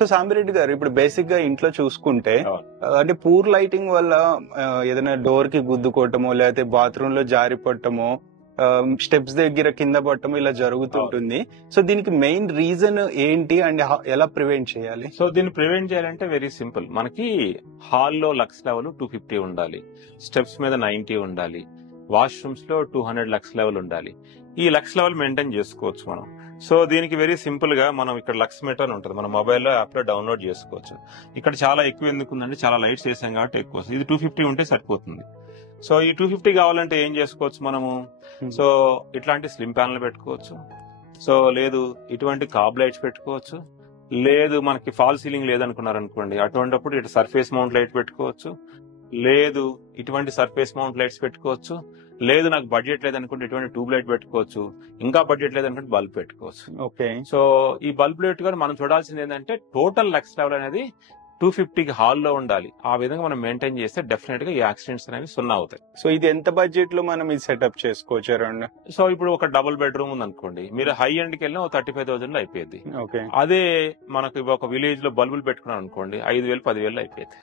So Sambireddy గారు ఇప్పుడు basic గా ఇంట్లో చూసుకుంటే అవును. అంటే పూర్ లైటింగ్ వల్ల ఏదైనా డోర్ కి గుద్దుకోవటమో లేకపోతే బాత్రూమ్ లో జారి పట్టమో స్టెప్స్ దగ్గర కింద పట్టమో ఇలా జరుగుతుంటుంది. సో దీనికి మెయిన్ రీజన్ ఏంటి అండ్ ఎలా ప్రివెంట్ చేయాలి? సో దీన్ని ప్రివెంట్ చేయాలంటే వెరీ సింపుల్. మనకి హాల్లో లక్స్ లెవెల్ 250 ఉండాలి, స్టెప్స్ మీద 90 ఉండాలి, వాష్రూమ్స్ లో 200 లక్స్ లెవెల్ ఉండాలి. ఈ లక్స్ లెవెల్ మెయింటైన్ చేసుకోవచ్చు మనం. సో దీనికి వెరీ సింపుల్ గా మనం ఇక్కడ లక్స్ మీటర్ అని ఉంటుంది, మన మొబైల్లో యాప్ లో డౌన్లోడ్ చేసుకోవచ్చు. ఇక్కడ చాలా ఎక్కువ ఎందుకు ఉందంటే చాలా లైట్స్ వేసాం కాబట్టి ఎక్కువ. ఇది 250 ఉంటే సరిపోతుంది. సో ఈ 250 కావాలంటే ఏం చేసుకోవచ్చు మనము? సో ఇట్లాంటి స్లిమ్ ప్యానల్ పెట్టుకోవచ్చు. సో లేదు ఇటువంటి కాబ్ లైట్స్ పెట్టుకోవచ్చు. లేదు మనకి ఫాల్ సీలింగ్ లేదనుకున్నారనుకోండి, అటువంటిప్పుడు ఇటు సర్ఫేస్ మౌంట్ లైట్ పెట్టుకోవచ్చు. లేదు ఇటువంటి సర్ఫేస్ మౌంట్ లైట్స్ పెట్టుకోవచ్చు. లేదు నాకు బడ్జెట్ లేదనుకుంటే ఇటువంటి ట్యూబ్ లైట్ పెట్టుకోవచ్చు. ఇంకా బడ్జెట్ లేదనుకుంటే బల్బ్ పెట్టుకోవచ్చు. ఓకే. సో ఈ బల్బ్ లైట్ కూడా మనం చూడాల్సింది ఏంటంటే టోటల్ లక్స్ లెవెల్ అనేది 250కి హాల్లో ఉండాలి. ఆ విధంగా మనం మెయింటైన్ చేస్తే డెఫినెట్ గా ఈ యాక్సిడెంట్స్ అనేవి 0 అవుతాయి. సో ఇది ఎంత బడ్జెట్ లో మనం ఇది సెటప్ చేసుకోవచ్చు అరౌండ్? సో ఇప్పుడు ఒక డబుల్ బెడ్రూమ్ ఉంది అనుకోండి, మీరు హై ఎండ్ కి వెళ్ళినా 35,000 లో అయిపోయింది. ఓకే. అదే మనకు ఒక విలేజ్ లో బల్బులు పెట్టుకున్నాం అనుకోండి 5,000 10,000 అయిపోయింది.